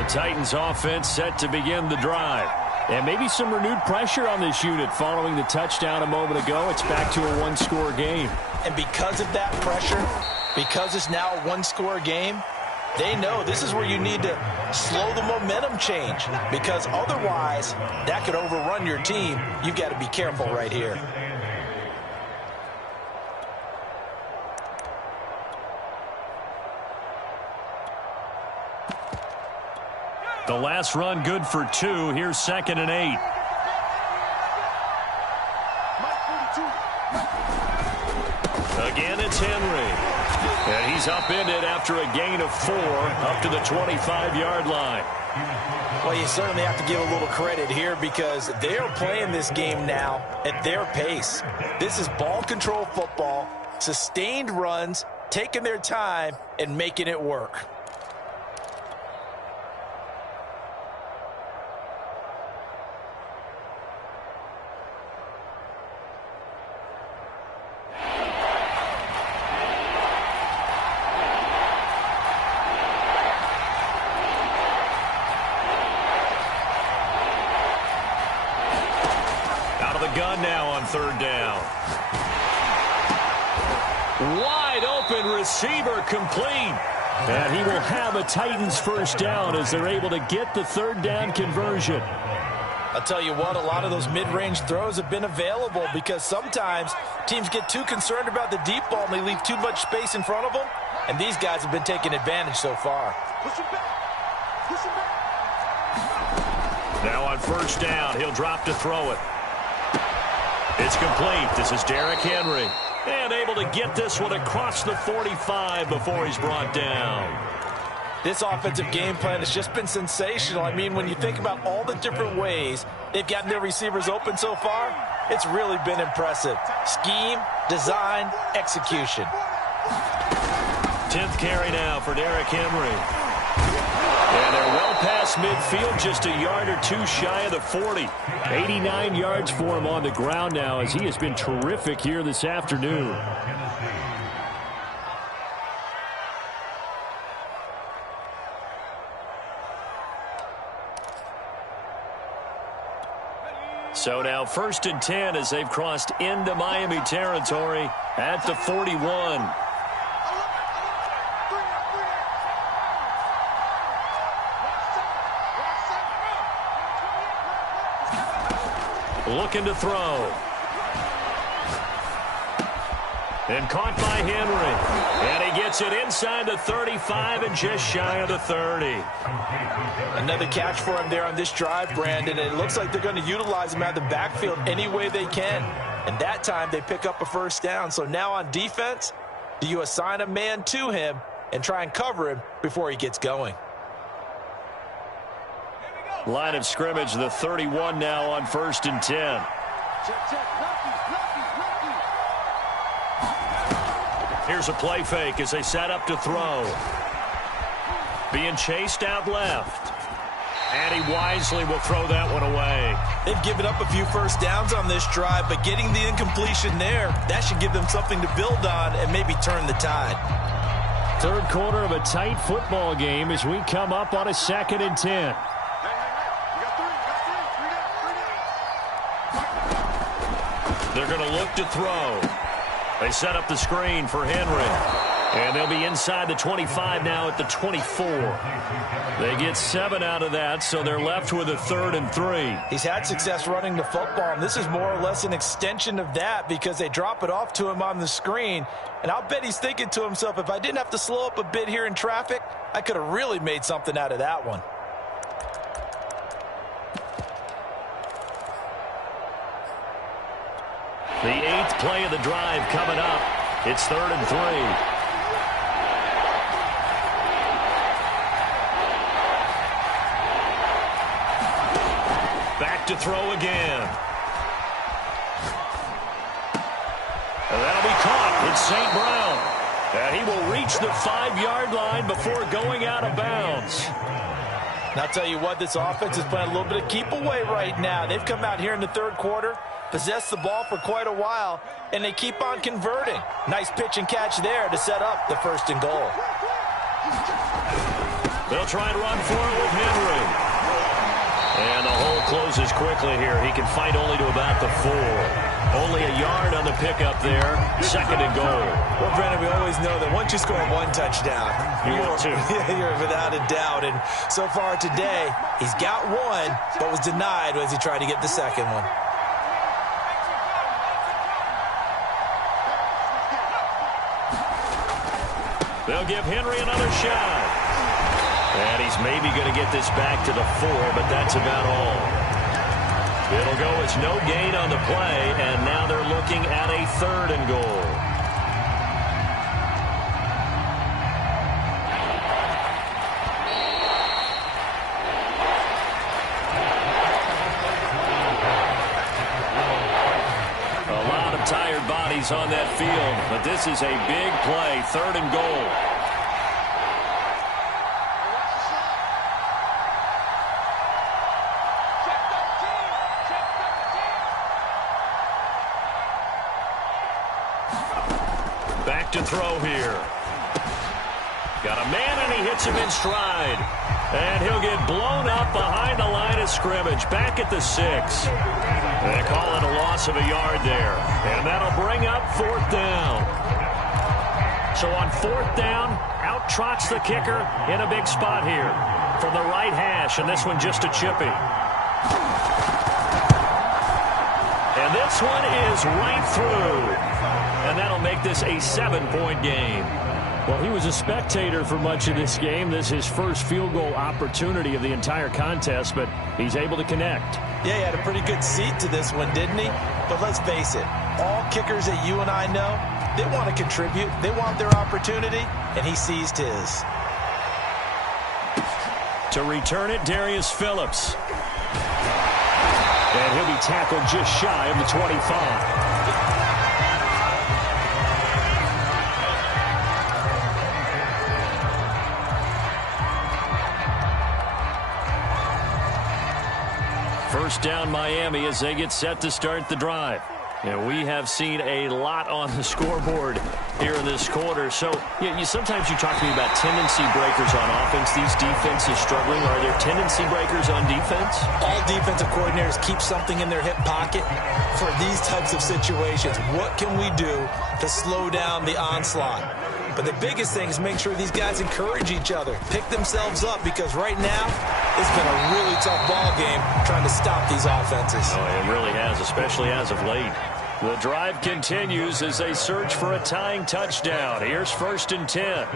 The Titans offense set to begin the drive. And maybe some renewed pressure on this unit following the touchdown a moment ago. It's back to a one-score game. And because of that pressure, because it's now a one-score game, they know this is where you need to slow the momentum change, because otherwise that could overrun your team. You've got to be careful right here. The last run good for 2. Here's 2nd and 8. Again, it's Henry. And he's upended after a gain of 4 up to the 25-yard line. Well, you certainly have to give a little credit here because they are playing this game now at their pace. This is ball control football, sustained runs, taking their time and making it work. Gun now on 3rd down. Wide open receiver complete. And he will have a Titans first down as they're able to get the 3rd down conversion. I'll tell you what, a lot of those mid-range throws have been available because sometimes teams get too concerned about the deep ball and they leave too much space in front of them. And these guys have been taking advantage so far. Now on 1st down, he'll drop to throw it. It's complete. This is Derrick Henry. And able to get this one across the 45 before he's brought down. This offensive game plan has just been sensational. I mean, when you think about all the different ways they've gotten their receivers open so far, it's really been impressive. Scheme, design, execution. 10th carry now for Derrick Henry. And they're well past midfield, just a yard or 2 shy of the 40. 89 yards for him on the ground now as he has been terrific here this afternoon. So now 1st and 10 as they've crossed into Miami territory at the 41. Looking to throw. And caught by Henry. And he gets it inside the 35 and just shy of the 30. Another catch for him there on this drive, Brandon. And it looks like they're going to utilize him out of the backfield any way they can. And that time they pick up a first down. So now on defense, do you assign a man to him and try and cover him before he gets going? Line of scrimmage, the 31 now on 1st and 10. Here's a play fake as they set up to throw. Being chased out left. And he wisely will throw that one away. They've given up a few first downs on this drive, but getting the incompletion there, that should give them something to build on and maybe turn the tide. 3rd quarter of a tight football game as we come up on a 2nd and 10. They're going to look to throw. They set up the screen for Henry. And they'll be inside the 25 now at the 24. They get 7 out of that, so they're left with a 3rd and 3. He's had success running the football, and this is more or less an extension of that because they drop it off to him on the screen. And I'll bet he's thinking to himself, if I didn't have to slow up a bit here in traffic, I could have really made something out of that one. The 8th play of the drive coming up. It's 3rd and 3. Back to throw again. And that'll be caught. It's St. Brown. And he will reach the 5-yard line before going out of bounds. And I'll tell you what, this offense is playing a little bit of keep away right now. They've come out here in the 3rd quarter, possessed the ball for quite a while, and they keep on converting. Nice pitch and catch there to set up the 1st and goal. They'll try and run for it with Henry. And the hole closes quickly here. He can fight only to about the 4. Only a yard on the pickup there. 2nd and goal. Well, Brandon, we always know that once you score 1 touchdown, you're without a doubt. And so far today, he's got 1, but was denied as he tried to get the 2nd one. They'll give Henry another shot. And he's maybe going to get this back to the 4, but that's about all. It'll go as no gain on the play, and now they're looking at a 3rd and goal. A lot of tired bodies on that field, but this is a big play, 3rd and goal. Back to throw here. Got a man, and he hits him in stride. And he'll get blown up behind the line of scrimmage, back at the 6. They call it a loss of a yard there. And that'll bring up 4th down. So on 4th down, out trots the kicker in a big spot here from the right hash, and this one just a chippy. And this one is right through. And that'll make this a 7-point game. Well, he was a spectator for much of this game. This is his first field goal opportunity of the entire contest, but he's able to connect. Yeah, he had a pretty good seat to this one, didn't he? But let's face it, all kickers that you and I know, they want to contribute. They want their opportunity, and he seized his. To return it, Darius Phillips. And he'll be tackled just shy of the 25. First down Miami as they get set to start the drive. And we have seen a lot on the scoreboard here in this quarter. So sometimes you talk to me about tendency breakers on offense. These defenses struggling. Are there tendency breakers on defense? All defensive coordinators keep something in their hip pocket for these types of situations. What can we do to slow down the onslaught? But the biggest thing is make sure these guys encourage each other, pick themselves up, because right now it's been a really tough ball game trying to stop these offenses. Oh, it really has, especially as of late. The drive continues as they search for a tying touchdown. Here's 1st and 10.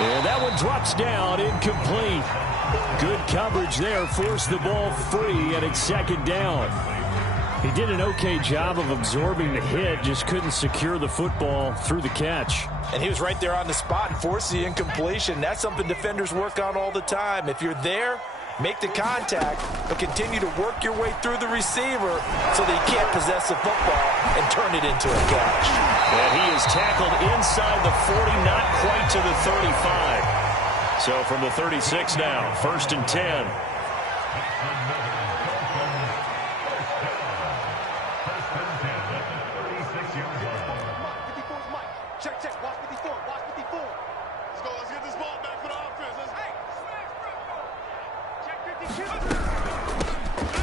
And that one drops down, incomplete. Good coverage there, forced the ball free, and it's 2nd down. He did an okay job of absorbing the hit, just couldn't secure the football through the catch. And he was right there on the spot and forced the incompletion. That's something defenders work on all the time. If you're there, make the contact, but continue to work your way through the receiver so that he can't possess the football and turn it into a catch. And he is tackled inside the 40, not quite to the 35. So from the 36 now, 1st and 10.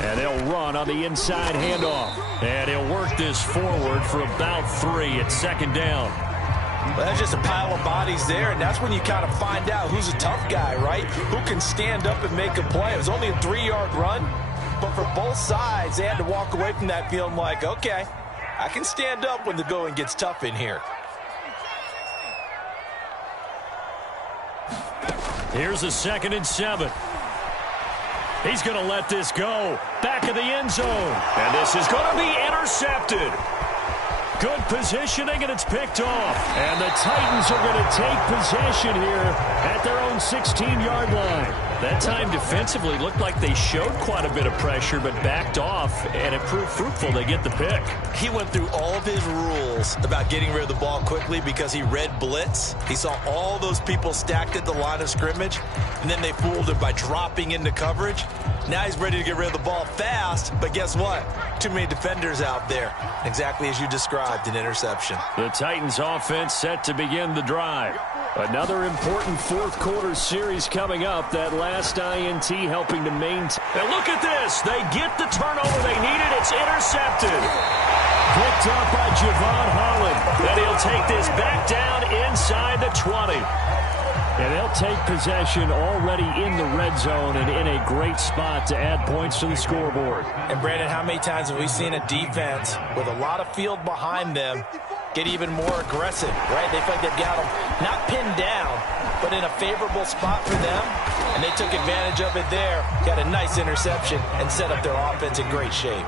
And they'll run on the inside handoff. And he'll work this forward for about 3 at 2nd down. Well, that's just a pile of bodies there, and that's when you kind of find out who's a tough guy, right? Who can stand up and make a play. It was only a 3-yard run, but for both sides, they had to walk away from that feeling like, okay, I can stand up when the going gets tough in here. Here's a 2nd and 7. He's going to let this go. Back of the end zone. And this is going to be intercepted. Good positioning, and it's picked off. And the Titans are going to take possession here at their own 16-yard line. That time defensively looked like they showed quite a bit of pressure but backed off, and it proved fruitful. They get the pick. He went through all of his rules about getting rid of the ball quickly because he read blitz. He saw all those people stacked at the line of scrimmage, and then they fooled him by dropping into coverage. Now he's ready to get rid of the ball fast, but guess what? Too many defenders out there. Exactly as you described, an interception. The Titans offense set to begin the drive. Another important fourth quarter series coming up. That last INT helping to maintain. And look at this. They get the turnover they needed. It's intercepted. Picked up by Javon Holland. And he'll take this back down inside the 20. And they'll take possession already in the red zone and in a great spot to add points to the scoreboard. And, Brandon, how many times have we seen a defense with a lot of field behind them get even more aggressive, right? They feel like they've got them not pinned down, but in a favorable spot for them, and they took advantage of it there, got a nice interception, and set up their offense in great shape.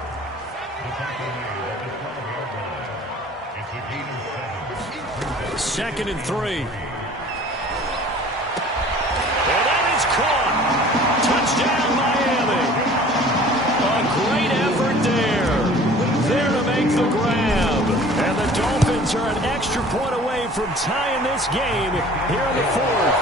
Second and 3. And that is caught. Touchdown, Miami. A great effort there. There to make the grab. And the Dolphins are an extra point away from tying this game here in the fourth.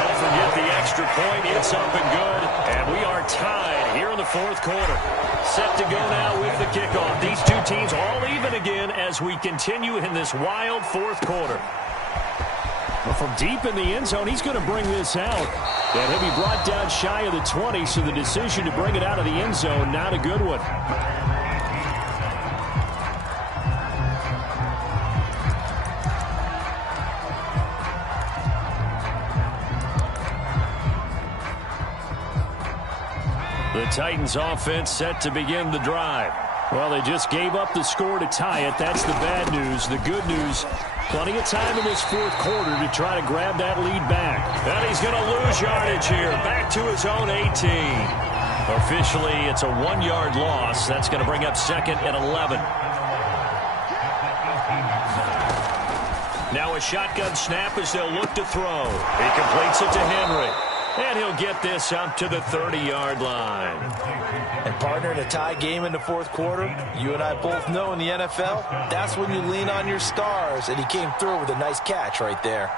Don't forget the extra point. It's up and good. And we are tied here in the fourth quarter. Set to go now with the kickoff. These two teams all even again as we continue in this wild fourth quarter. Well, from deep in the end zone, he's going to bring this out. And he'll be brought down shy of the 20, so the decision to bring it out of the end zone, not a good one. The Titans offense set to begin the drive. Well, they just gave up the score to tie it. That's the bad news. The good news, plenty of time in this fourth quarter to try to grab that lead back. And he's going to lose yardage here. Back to his own 18. Officially, it's a 1-yard loss. That's going to bring up second and 11. Now a shotgun snap as they'll look to throw. He completes it to Henry. And he'll get this up to the 30-yard line. And, partner, in a tie game in the fourth quarter, you and I both know in the NFL, that's when you lean on your stars. And he came through with a nice catch right there.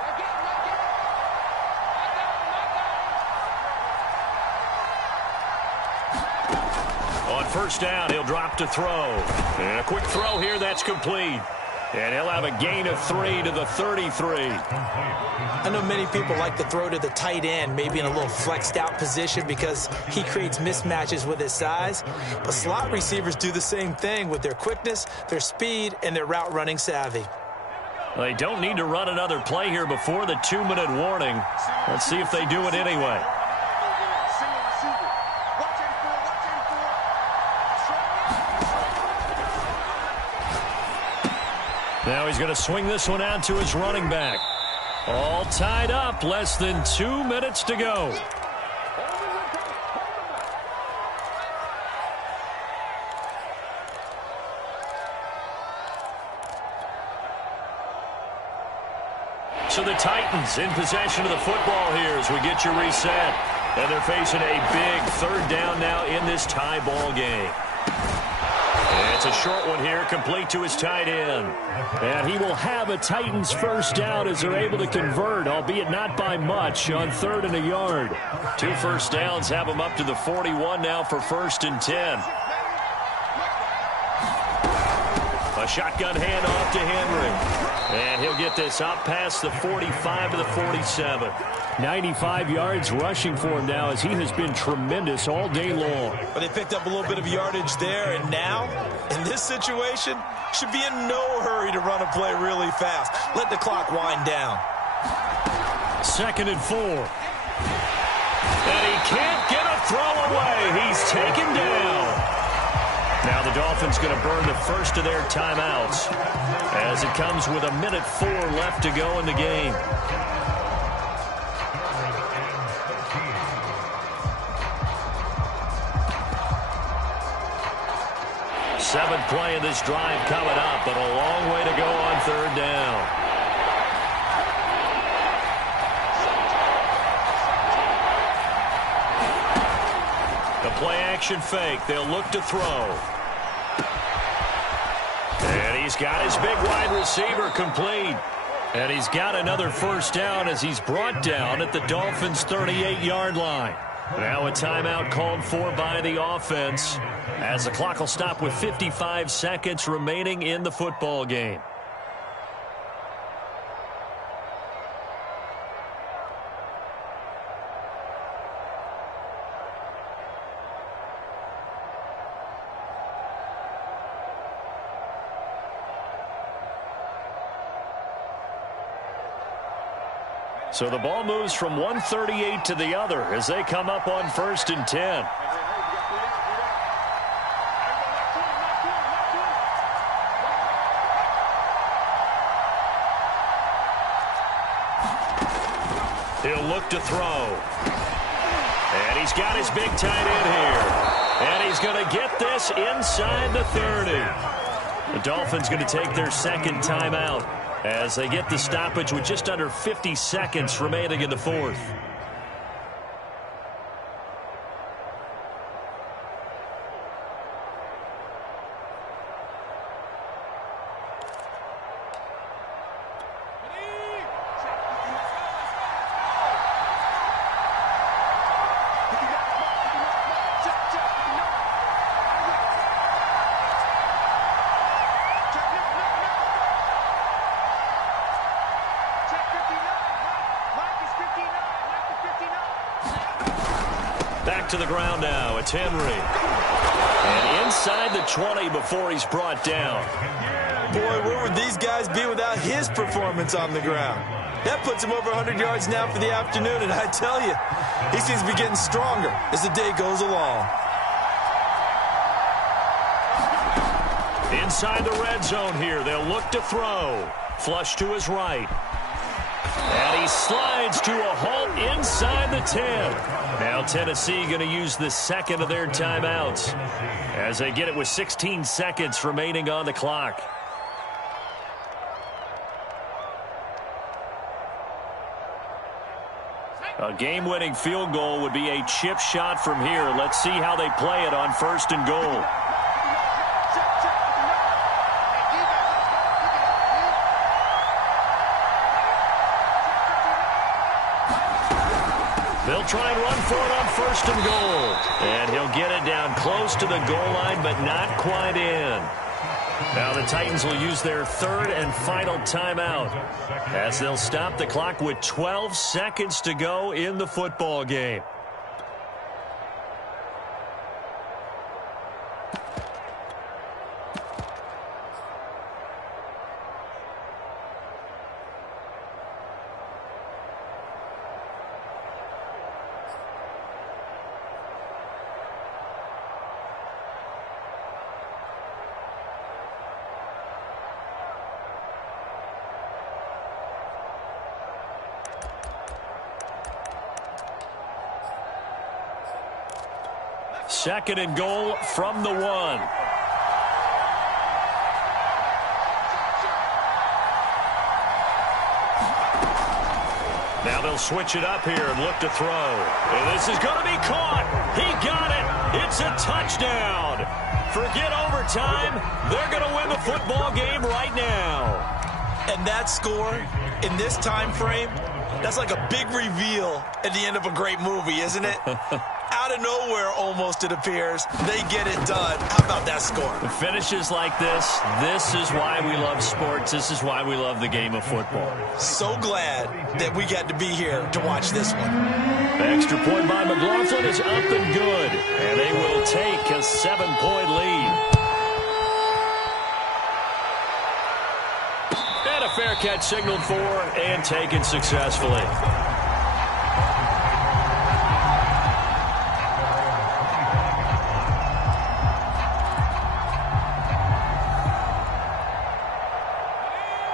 On first down, he'll drop to throw. And a quick throw here, that's complete. And he'll have a gain of 3 to the 33. I know many people like to throw to the tight end, maybe in a little flexed out position because he creates mismatches with his size. But slot receivers do the same thing with their quickness, their speed, and their route running savvy. They don't need to run another play here before the 2-minute warning. Let's see if they do it anyway. Now he's going to swing this one out to his running back. All tied up, less than 2 minutes to go. So the Titans in possession of the football here as we get you reset. And they're facing a big third down now in this tie ball game. And it's a short one here, complete to his tight end. And he will have a Titans first down as they're able to convert, albeit not by much, on 3rd and a yard. 2 first downs have them up to the 41 now for 1st and 10. A shotgun handoff to Henry. And he'll get this out past the 45 to the 47. 95 yards rushing for him now as he has been tremendous all day long. But they picked up a little bit of yardage there, and now, in this situation, should be in no hurry to run a play really fast. Let the clock wind down. 2nd and 4. And he can't get a throw away. He's taken down. Now the Dolphins going to burn the first of their timeouts as it comes with 1:04 left to go in the game. Seventh play of this drive coming up, but a long way to go on 3rd down. play-action fake. They'll look to throw. And he's got his big wide receiver complete. And he's got another first down as he's brought down at the Dolphins' 38-yard line. Now a timeout called for by the offense as the clock will stop with 55 seconds remaining in the football game. So the ball moves from 138 to the other as they come up on 1st and 10. He'll look to throw. And he's got his big tight end here. And he's going to get this inside the 30. The Dolphins going to take their second timeout as they get the stoppage with just under 50 seconds remaining in the fourth. Back to the ground now. It's Henry. And inside the 20 before he's brought down. Boy, where would these guys be without his performance on the ground? That puts him over 100 yards now for the afternoon, and I tell you, he seems to be getting stronger as the day goes along. Inside the red zone here. They'll look to throw. Flush to his right. And he slides to a halt inside the 10. Now Tennessee going to use the second of their timeouts as they get it with 16 seconds remaining on the clock. A game-winning field goal would be a chip shot from here. Let's see how they play it on 1st and goal. They'll try and run for it on 1st and goal. And he'll get it down close to the goal line, but not quite in. Now the Titans will use their third and final timeout as they'll stop the clock with 12 seconds to go in the football game. Second and goal from the 1. Now they'll switch it up here and look to throw. And this is going to be caught. He got it. It's a touchdown. Forget overtime. They're going to win the football game right now. And that score in this time frame, that's like a big reveal at the end of a great movie, isn't it? Out of nowhere, almost, it appears, they get it done. How about that score? The finishes like this is why we love sports. This is why we love the game of football. So glad that we got to be here to watch this one. The extra point by McLaughlin is up and good, and they will take a 7-point lead. And a fair catch signaled for and taken successfully.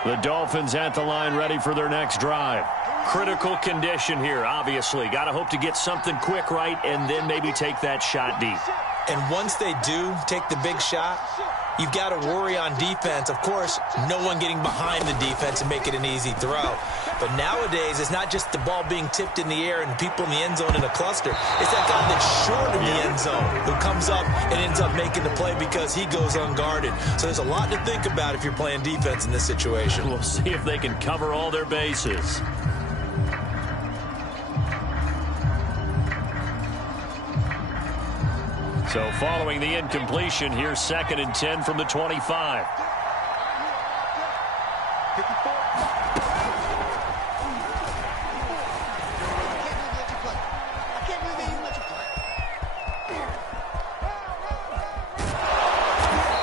The Dolphins at the line ready for their next drive. Critical condition here, obviously. Got to hope to get something quick right and then maybe take that shot deep. And once they do take the big shot, you've got to worry on defense. Of course, no one getting behind the defense and make it an easy throw. But nowadays, it's not just the ball being tipped in the air and people in the end zone in a cluster. It's that guy that's short of the end zone who comes up and ends up making the play because he goes unguarded. So there's a lot to think about if you're playing defense in this situation. We'll see if they can cover all their bases. So following the incompletion, here's 2nd and 10 from the 25.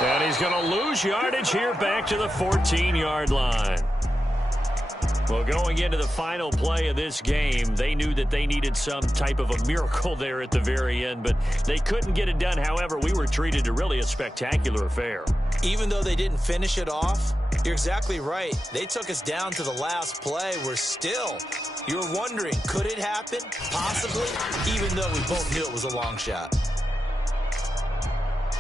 And he's going to lose yardage here back to the 14-yard line. Well, going into the final play of this game, they knew that they needed some type of a miracle there at the very end, but they couldn't get it done. However, we were treated to really a spectacular affair. Even though they didn't finish it off, you're exactly right. They took us down to the last play. You're wondering, could it happen? Possibly, even though we both knew it was a long shot.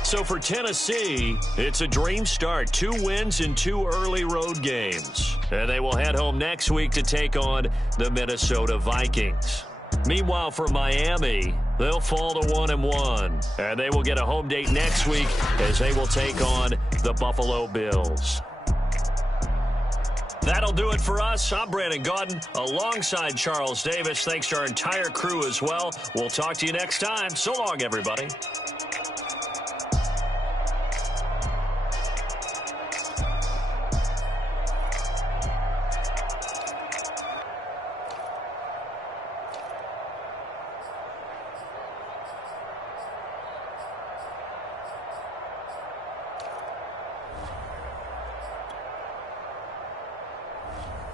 So for Tennessee, it's a dream start. 2 wins in 2 early road games. And they will head home next week to take on the Minnesota Vikings. Meanwhile, for Miami, they'll fall to 1-1. And they will get a home date next week as they will take on the Buffalo Bills. That'll do it for us. I'm Brandon Gaudin alongside Charles Davis. Thanks to our entire crew as well. We'll talk to you next time. So long, everybody.